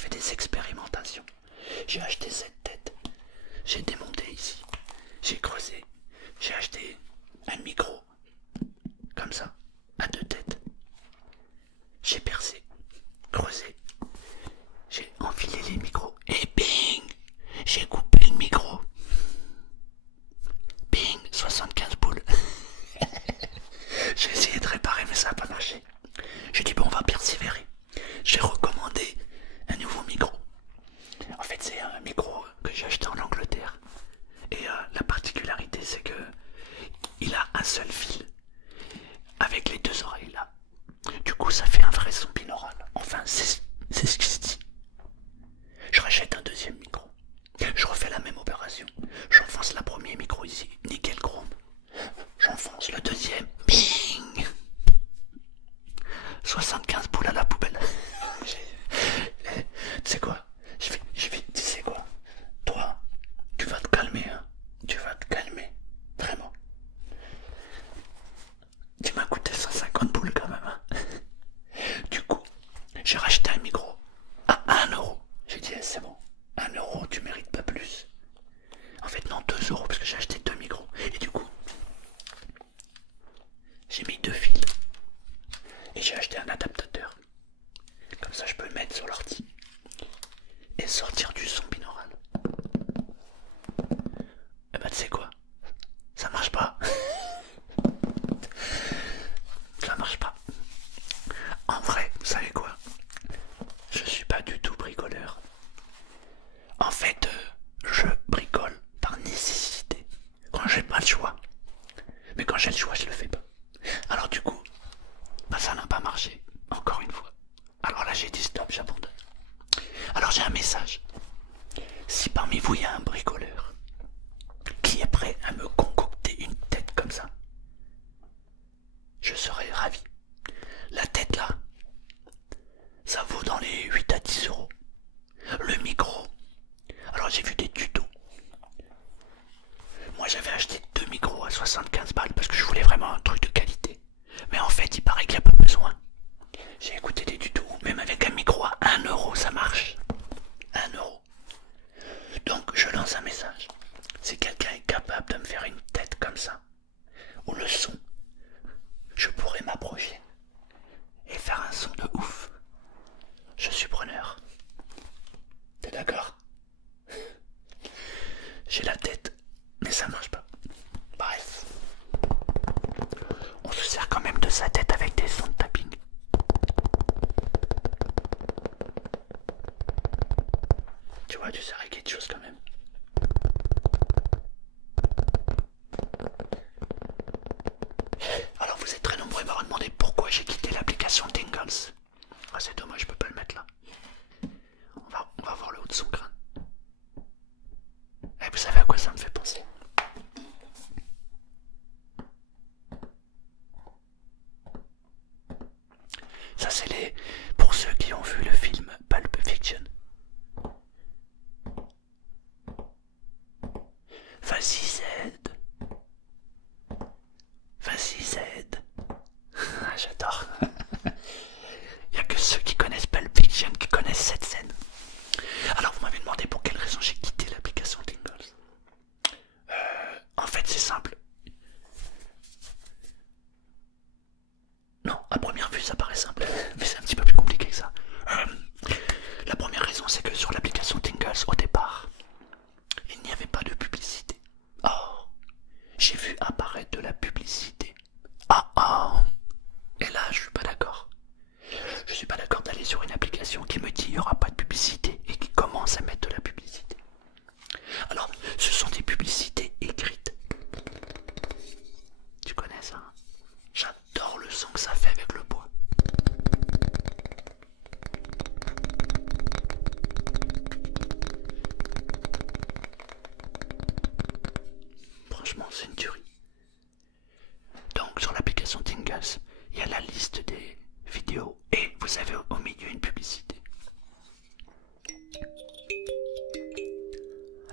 je fais des expérimentations. J'ai acheté cette tête, j'ai démonté ici, j'ai creusé, j'ai acheté un micro, comme ça, à deux têtes. J'ai percé, creusé, j'ai enfilé les micros et bing, j'ai coupé le micro. Bing, 75 boules. J'ai essayé de réparer mais ça n'a pas marché. J'ai dit bon, on va persévérer. J'ai recommandé un nouveau micro. En fait c'est un micro que j'ai acheté en Angleterre. Et la particularité c'est que il a un seul fil avec les deux oreilles là. Du coup ça fait un vrai son binaural. Enfin c'est ce qui se dit. Je rachète un deuxième micro. Je refais la même opération. J'enfonce le premier micro ici, nickel chrome. J'enfonce le deuxième, bing, 75 boules à la poubelle. Tu sais quoi, tu sais quoi, toi, tu vas te calmer, hein. Tu vas te calmer, vraiment. Tu m'as coûté 150 boules quand même, hein. Du coup, j'ai racheté un micro à 1 €. J'ai dit, c'est bon, 1 €, tu mérites pas plus. En fait, non, 2 € parce que j'ai acheté deux micros. Et du coup, j'ai mis deux fils et j'ai acheté un adaptateur. Comme ça, je peux le mettre sur l'ordi et sortir du son binaural. Et bah, tu sais quoi? Ça marche pas. Ça marche pas. En vrai, vous savez quoi? Je suis pas du tout bricoleur. En fait, je bricole par nécessité. Quand j'ai pas le choix. Mais quand j'ai le choix, je le fais pas. Alors du coup, bah ça n'a pas marché. Encore une fois. Alors là, j'ai dit stop, j'abandonne. Alors j'ai un message. Si parmi vous il y a un bricoleur qui est prêt à me concocter une tête comme ça, je serais ravi. La tête là, ça vaut dans les 8 à 10 €. Le micro, alors j'ai vu des tutos. Moi j'avais acheté deux micros à 75 balles parce que je voulais vraiment un truc de qualité. Mais en fait il paraît qu'il n'y a pas besoin. J'ai écouté des tutos, même avec un micro à 1 € ça marche. 1 €. Donc je lance un message. Si quelqu'un est capable de me faire une tête comme ça, ou le son, je pourrais m'approcher et faire un son de ouf. Je suis preneur. T'es d'accord? J'ai la tête, mais ça marche pas. Bref. On se sert quand même de sa tête avec des sons de tapping. Tu vois, tu sers à quelque chose quand même. Alors vous êtes très nombreux à m'avoir demandé pourquoi j'ai quitté l'application Tingles. Ah, c'est dommage, je peux pas le mettre là. On va voir le haut de son crâne. Et vous savez à quoi ça me fait penser? Ça c'est les... Pour ceux qui ont vu le film Pulp Fiction. Vas-y Z. Vas-y Z. Ah, j'adore. Il n'y a que ceux qui connaissent Pulp Fiction qui connaissent cette scène. Alors vous m'avez demandé pour quelle raison j'ai quitté l'application Tingles. En fait c'est simple. Non, à première vue ça paraît simple, mais c'est un petit peu plus compliqué que ça. La première raison c'est que sur l'application Tingles au départ, il n'y avait pas de publicité. Or, j'ai vu apparaître de la publicité. Ah ah. Et là je suis pas d'accord. Je suis pas d'accord d'aller sur une application qui me dit il n'y aura pas de publicité et qui commence à mettre de la publicité. Alors, ce sont des publicités écrites. Tu connais ça? J'adore le son que ça fait avec le bois. Franchement, c'est une tuerie. Donc, sur l'application Tingles, il y a la liste des vidéos et vous avez au milieu une publicité.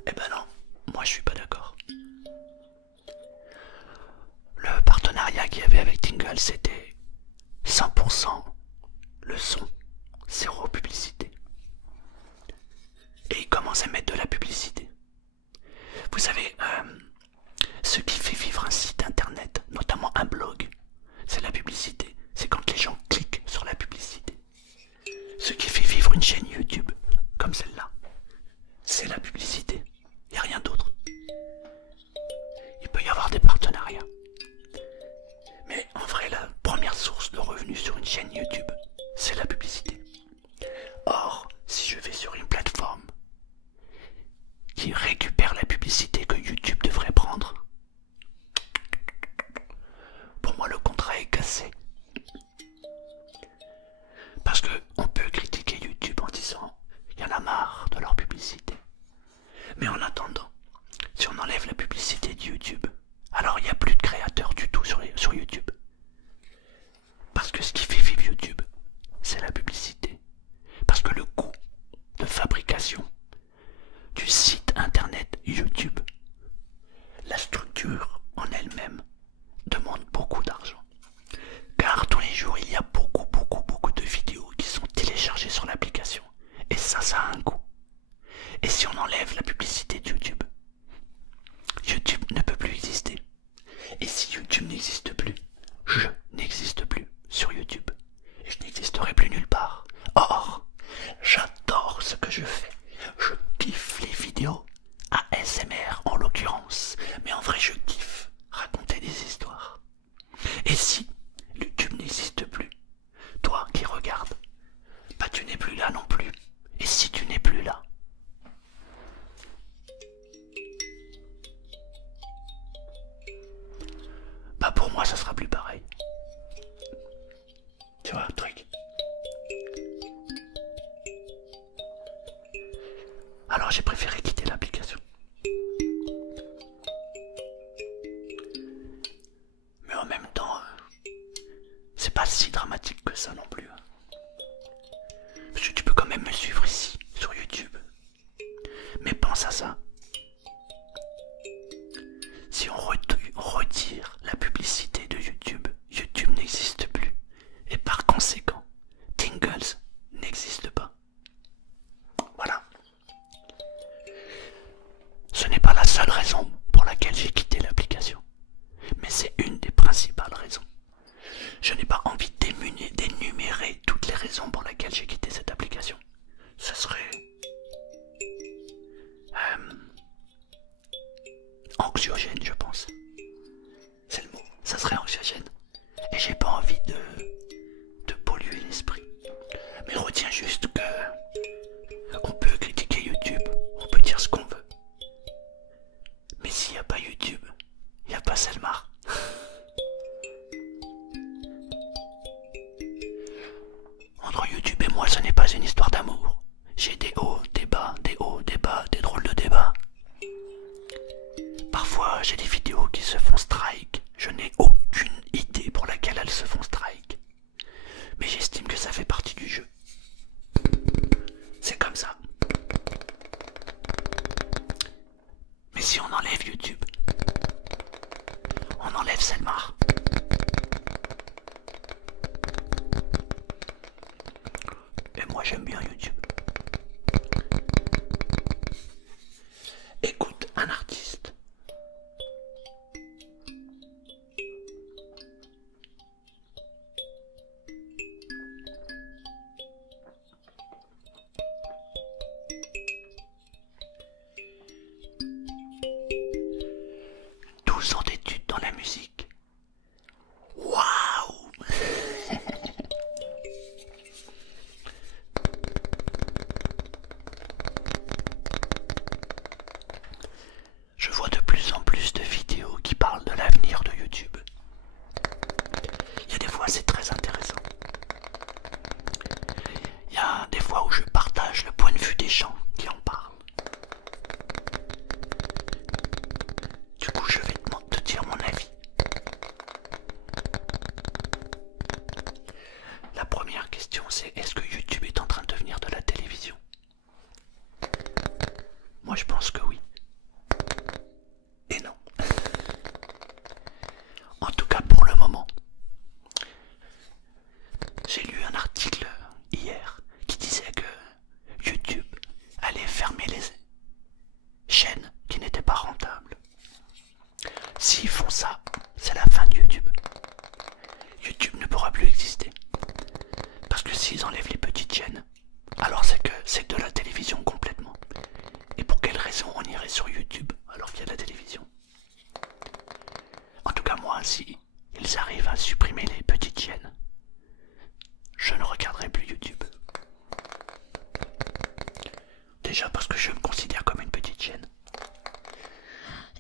Eh ben non, moi je suis pas d'accord. Le partenariat qu'il y avait avec Tingles, c'était 100% le son, zéro publicité. commence à mettre de la publicité. Vous savez, ce qui fait vivre un site internet, notamment un blog, c'est la publicité. C'est quand les gens cliquent sur la publicité. Ce qui fait vivre une chaîne YouTube, comme celle-là, c'est la publicité. Il n'y a rien d'autre. Il peut y avoir des partenariats. Mais en vrai, la première source de revenus sur une chaîne YouTube, c'est la publicité. Or, si je vais sur une plateforme qui récupère la publicité que YouTube devrait prendre, pour moi le contrat est cassé. Parce qu'on peut critiquer YouTube en disant il y en a marre de leur publicité. Mais en attendant, si on enlève la publicité de YouTube, alors il n'y a plus de créateurs du tout sur YouTube. Parce que ce qui fait vivre YouTube, c'est la publicité. Parce que le coût de fabrication du site internet YouTube, la structure en elle-même, demande beaucoup d'argent. Car tous les jours, il y a beaucoup de vidéos qui sont téléchargées sur l'application. Et ça a un coût. Et si on enlève la publicité de YouTube, YouTube ne peut plus exister. Et si YouTube n'existe plus, je n'existe plus sur YouTube. Et je n'existerai plus nulle part. Or, j'adore ce que je fais. Je kiffe les vidéos ASMR en l'occurrence. Mais en vrai, je kiffe raconter des histoires. Et si YouTube n'existe plus, toi qui regardes, bah tu n'es plus là non plus. Et si tu n'es plus là, bah pour moi ça sera plus pareil. Tu vois le truc. Alors j'ai préféré quitter l'application. Mais en même temps, c'est pas si dramatique que ça non plus. Parce que tu peux quand même me suivre ici, sur YouTube. Mais pense à ça. Si on retire la publicité de YouTube, YouTube n'existe plus. Et par conséquent, Tingles n'existe pas. Voilà. Ce n'est pas la seule raison pour laquelle j'ai quitté l'application. Mais c'est une des principales raisons. Je n'ai pas envie d'énumérer toutes les raisons pour lesquelles j'ai quitté cette application. Ce serait anxiogène, je pense. C'est le mot. Ça serait anxiogène. Et j'ai pas envie de polluer l'esprit. Mais retiens juste que on peut critiquer YouTube, on peut dire ce qu'on veut. Mais s'il n'y a pas YouTube, il n'y a pas Selmar. Entre YouTube et moi, ce n'est pas une histoire d'amour. J'ai des hauts, des bas, des drôles de débats. Parfois, j'ai des vidéos qui se font strike. Je n'ai aucune idée pour laquelle elles se font strike. Mais j'estime que ça fait partie du jeu. C'est comme ça. Mais si on enlève YouTube, on enlève Selmar. Et moi j'aime bien YouTube. Écoute un artiste. Ans d'études dans la musique. Waouh. Je vois de plus en plus de vidéos qui parlent de l'avenir de YouTube. Il y a des fois c'est très intéressant. Il y a des fois où je partage le point de vue des gens qui en parlent. Du coup je vais te dire mon avis. La première question c'est: est-ce que YouTube est en train de devenir de la télévision? Moi je pense que oui. Et non. En tout cas pour le moment. J'ai lu un article hier qui disait que YouTube allait fermer Déjà parce que je me considère comme une petite chaîne.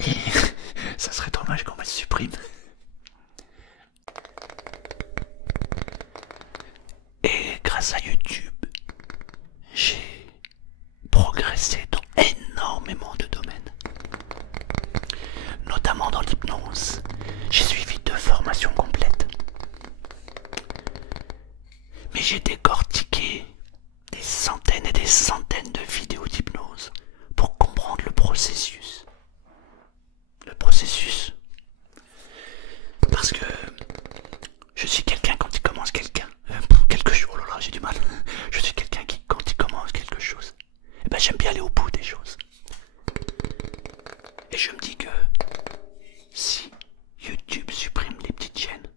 Et ça serait dommage qu'on me supprime. Et grâce à YouTube, j'ai progressé dans énormément de domaines. Notamment dans l'hypnose. J'ai suivi 2 formations complètes. Mais j'ai décortiqué des centaines et des centaines de vidéos d'hypnose pour comprendre le processus. Le processus. Parce que je suis quelqu'un quand il commence quelque chose. Oh là là, j'ai du mal. Je suis quelqu'un qui, quand il commence quelque chose, eh ben, j'aime bien aller au bout des choses. Et je me dis que si YouTube supprime les petites chaînes,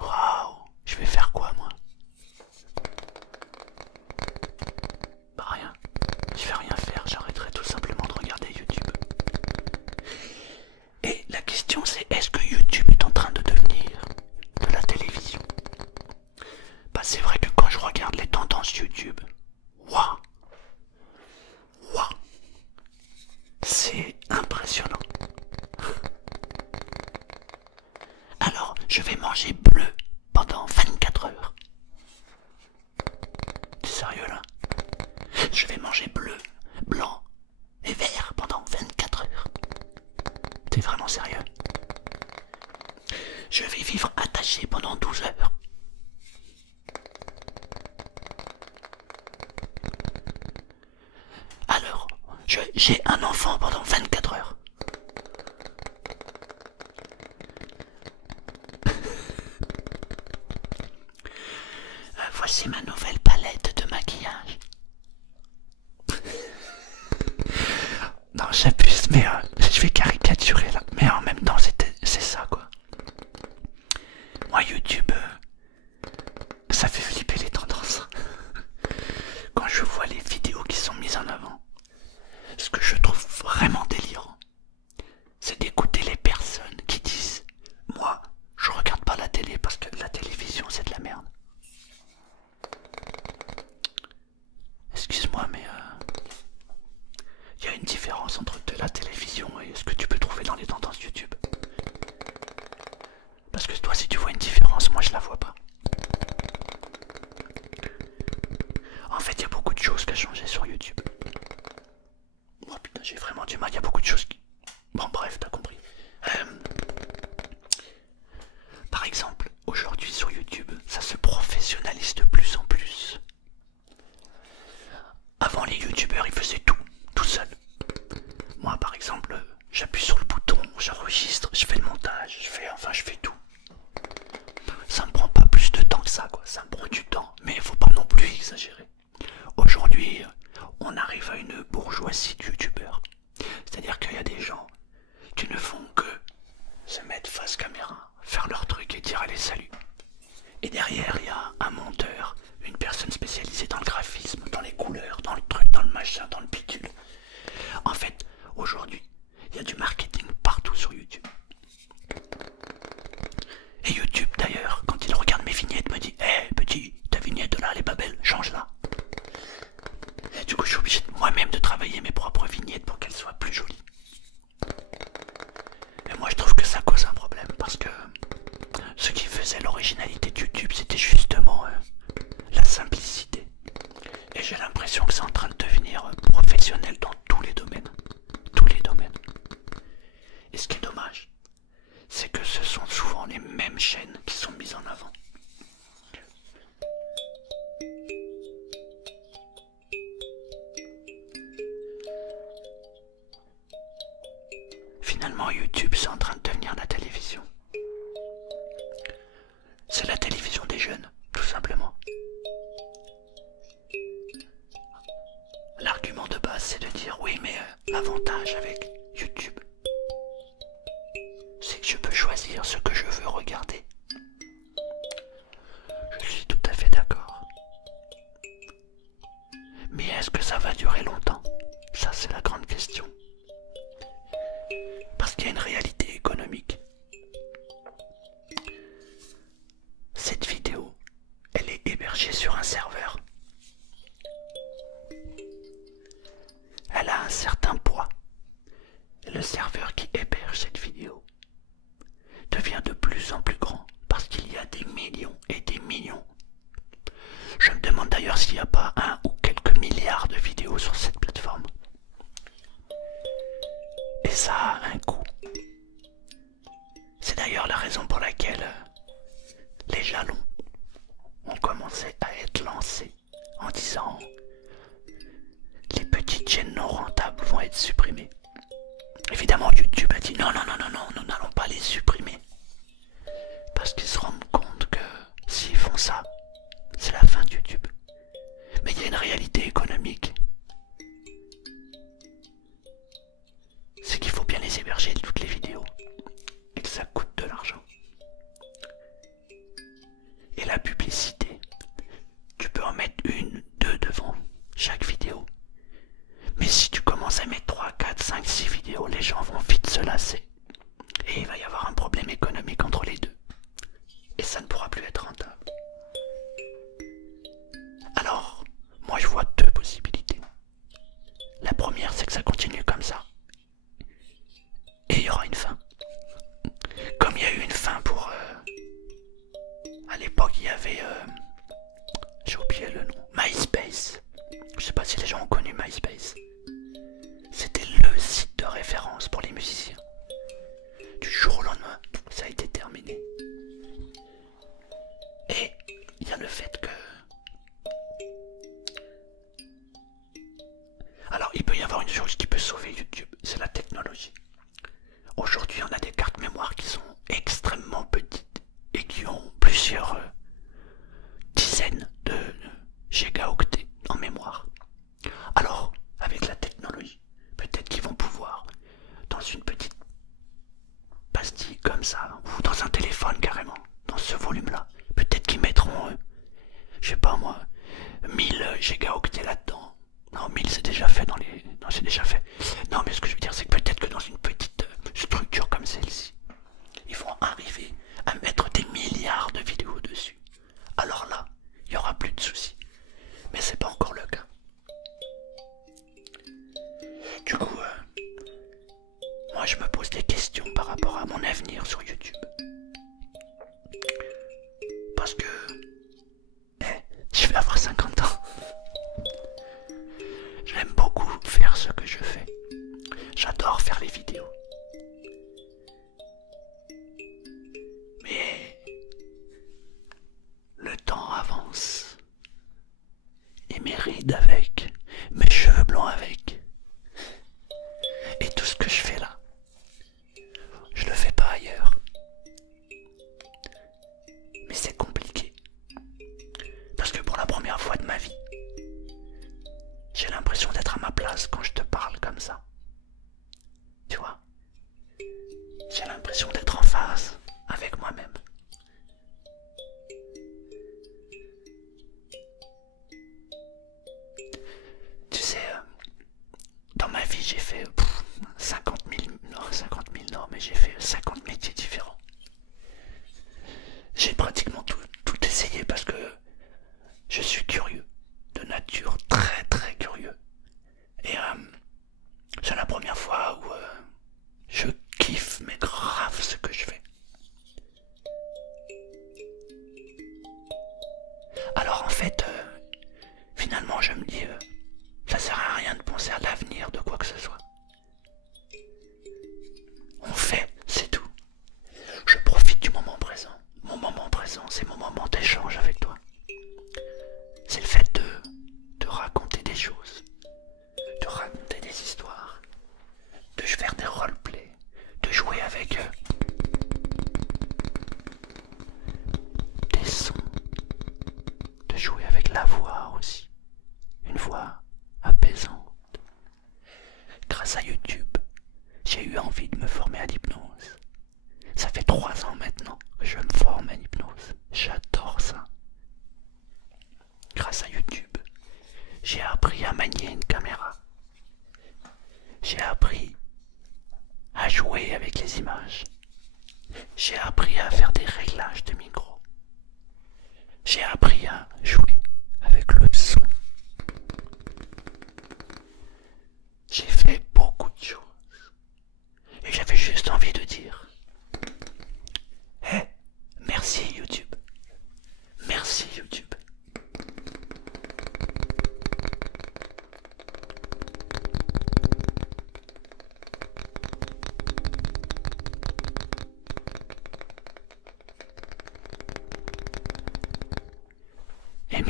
waouh, je vais faire quoi moi? Bah rien, je vais rien faire, j'arrêterai tout simplement de regarder YouTube. Et la question c'est, est-ce que YouTube est en train de devenir de la télévision? Bah c'est vrai que quand je regarde les tendances YouTube, waouh, waouh, c'est impressionnant. Alors, je vais manger bleu pendant 24 heures. T'es sérieux là? Je vais manger bleu, blanc et vert pendant 24 heures. T'es vraiment sérieux? Je vais vivre attaché pendant 12 heures. Alors, j'ai un enfant pendant 24 heures. Voici ma nouvelle palette de maquillage. Non, j'abuse, mais je vais caricaturer là. Mais en même temps, c'est ça quoi. Moi, YouTube, ça fait flipper les tendances. Quand je vois les vidéos qui sont mises en avant, ce que je trouve vraiment délirant, c'est d'écouter les personnes qui disent « Moi, je regarde pas la télé parce que la télévision, c'est de la merde. » Excuse-moi, mais y a une différence entre la télévision et ce que tu peux trouver dans les tendances YouTube. Parce que toi, si tu vois une différence, moi je la vois pas. En fait, il y a beaucoup de choses qui ont changé sur YouTube. Oh putain, j'ai vraiment du mal, il y a beaucoup de choses qui... Bon bref, t'as compris. Par exemple, aujourd'hui sur YouTube, ça se professionnalise de plus en plus. Avant, les youtubeurs, ils faisaient tout seul. Moi, par exemple, j'appuie sur le bouton, j'enregistre, je fais le montage, je fais tout. Ça me prend pas plus de temps que ça, quoi. Ça me prend du temps, mais il faut pas non plus exagérer. Aujourd'hui, on arrive à une bourgeoisie de youtubeurs. C'est-à-dire qu'il y a des gens qui ne font que se mettre face caméra, faire leur truc et dire allez salut. Et derrière, il y a un monteur, une personne spécialisée dans le graphisme, dans les couleurs, dans le truc, dans le machin, dans le bidule. En fait, aujourd'hui, il y a du marketing partout sur YouTube. Et YouTube, d'ailleurs, quand il regarde mes vignettes, me dit « Hé, petit, ta vignette là, elle est pas belle, change-la. » Et du coup, je suis obligé moi-même de travailler mes propres vignettes pour qu'elles soient plus jolies. Et moi, je trouve que ça cause un problème, parce que ce qui faisait l'originalité de YouTube, c'était justement la simplicité. Et j'ai l'impression que c'est en train de devenir professionnel dans tous les domaines. Tous les domaines. Et ce qui est dommage, c'est que ce sont souvent les mêmes chaînes qui sont mises en avant. Finalement, YouTube, c'est en train de devenir la télévision. C'est la télévision des jeunes, tout simplement. L'argument de base, c'est de dire oui, mais l'avantage avec YouTube, c'est que je peux choisir ce que je veux regarder. Je suis tout à fait d'accord. Mais est-ce que ça va durer longtemps? Ça, c'est la grande question. Parce qu'il y a une réalité économique. Cette vidéo, elle est hébergée sur un serveur. certain poids, le serveur qui héberge cette vidéo devient de plus en plus grand parce qu'il y a des millions et des millions. Je me demande d'ailleurs s'il n'y a pas un ou quelques milliards de vidéos sur cette plateforme. Et ça a un coût. C'est d'ailleurs la raison pour laquelle les jalons ont commencé à être lancés en disant les petites chaînes non rentables vont être supprimées. Évidemment, YouTube a dit non, non, non, non, non, nous n'allons pas les supprimer. Parce qu'ils se rendent compte que s'ils font ça, c'est la fin de YouTube. Mais il y a une réalité économique. C'est qu'il faut bien les héberger toutes les vidéos. Et que ça coûte de l'argent. Et la publicité, tu peux en mettre une, deux devant chaque vidéo. Mais si tu commences à mettre 3, 4, 5, 6 vidéos, les gens vont vite se lasser. Et il va y avoir un problème économique entre les deux. Et ça ne pourra plus être rentable. Alors, moi je vois deux possibilités. La première, c'est que ça continue comme ça. Et il y aura une fin. Comme il y a eu une fin pour... à l'époque, il y avait... j'ai oublié le nom. MySpace. Je sais pas si les gens ont connu MySpace. C'était le site de référence pour les musiciens. Du jour au lendemain, ça a été terminé. Et il y a le fait que... Alors, il peut y avoir une chose qui peut sauver YouTube, c'est la technologie. Aujourd'hui, on a des cartes mémoire qui sont extrêmement petites et qui ont plusieurs dizaines de gigaoctets en mémoire. Alors, avec la technologie, peut-être qu'ils vont pouvoir, dans une petite pastille comme ça, ou dans un téléphone carrément, dans ce volume-là, peut-être qu'ils mettront, je sais pas moi, 1000 gigaoctets là-dedans. Non, 1000 c'est déjà fait dans les... Non, c'est déjà fait. Non, mais ce que je veux dire, c'est que peut-être que dans une petite structure comme celle-ci, ils vont arriver à mettre des milliards de vidéos dessus. Alors là, il n'y aura plus de soucis. Mais c'est pas encore le cas. Du coup, moi je me pose des questions par rapport à mon avenir sur YouTube. Parce que... je vais avoir 50 ans. J'aime beaucoup faire ce que je fais. J'adore faire les vidéos. Mais le temps avance. Et mes rides avec, mes cheveux blancs avec. Et tout ce que je fais là, je le fais pas ailleurs. Mais c'est compliqué. Parce que pour la première fois de ma vie, j'ai l'impression d'être à ma place quand je te parle comme ça. Tu vois? J'ai l'impression d'être en phase avec moi-même. Tu sais, dans ma vie, j'ai fait 50 000, non, 50 000, non, mais j'ai fait 50 métiers différents. J'ai pratiquement tout essayé parce que je suis curieux, de nature très très curieux. Et c'est la première fois où je kiffe, mais grave, ce que je fais. Alors en fait, finalement je me dis, ça sert à rien de penser à l'avenir de quoi que ce soit. On fait, c'est tout. Je profite du moment présent. Mon moment présent, c'est mon moment d'échange avec toi. C'est le fait de raconter des choses, de raconter des histoires, de faire des roleplays, de jouer avec des sons, de jouer avec la voix aussi, une voix apaisante. Grâce à YouTube, j'ai eu envie de me former à l'hypnose. Ça fait 3 ans maintenant que je me forme à l'hypnose. J'adore ça. Grâce à YouTube, j'ai appris à manier une caméra. J'ai appris à jouer avec les images. J'ai appris à faire des réglages de micro. J'ai appris à jouer avec le son. J'ai fait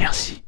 Merci.